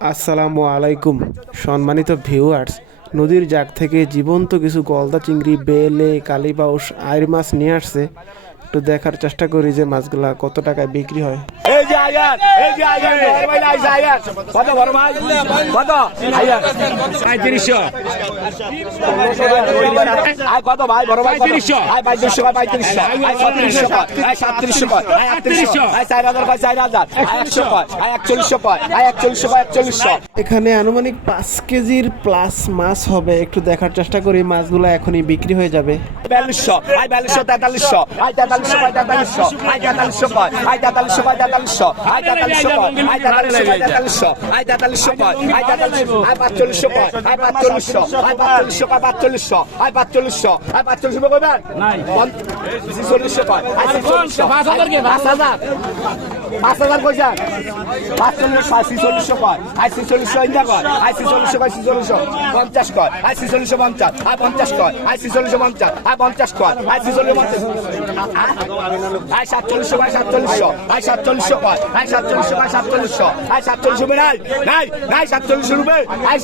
আসসালামু আলাইকুম সম্মানিত ভিউয়ার্স। নদীর জাগ থেকে জীবন্ত কিছু গলদা চিংড়ি, বেলে, কালীবাউস, আইর মাছ নিয়ে আসছে। একটু দেখার চেষ্টা করি যে মাছগুলা কত টাকায় বিক্রি হয়। এই যে আয়াত, এই যে আয়াত, বড় ভাই আইছে আয়াত। কত বড় ভাই? কত? আয়াত 3500। আয় কত ভাই বড় ভাই? 3500। আয় 3500 ভাই 3500। আয় 3600 কয়। আয় 3700 কয়। আয় 3800। আয় 4000 কয় 4000। আয় 100 কয়। আয় 4100 কয়। আয় 4100 কয় 4100। এখানে আনুমানিক 5 কেজির প্লাস মাছ হবে। একটু দেখার চেষ্টা করি, মাছগুলো এখনই বিক্রি হয়ে যাবে। 4200। আয় 4200 4300। আয় 4300 কয় 4300। আয় 4300 কয়। আয় 4300 কয় 4300। আয় 4300 কয়। আয় 4300 কয় 4300। আয় 4300 কয়। আয় 4300। আয় 4500 কয়। আয় 4500। আয় 4500 কয় 4500। আয় 4500। আয় 4500 কইবেন? নাই। 4600 কয়। আয় 4600। 5000 কে 5000। 5000 কইছেন? 4600 কয়। আয় 4600 ইন্দা কয়। আয় 4600 কয় 4600। 50 কয়। আয় 4650। আয় 50 কয়। আয় 4650। আয় 50 কয়। আয় 4650। আয় 4700 কয় 4700। আয় 4700 কয়। আয় 4700 কয় 4700। আয় 4700 নাই। নাই, নাই 4700 রুপে। আয়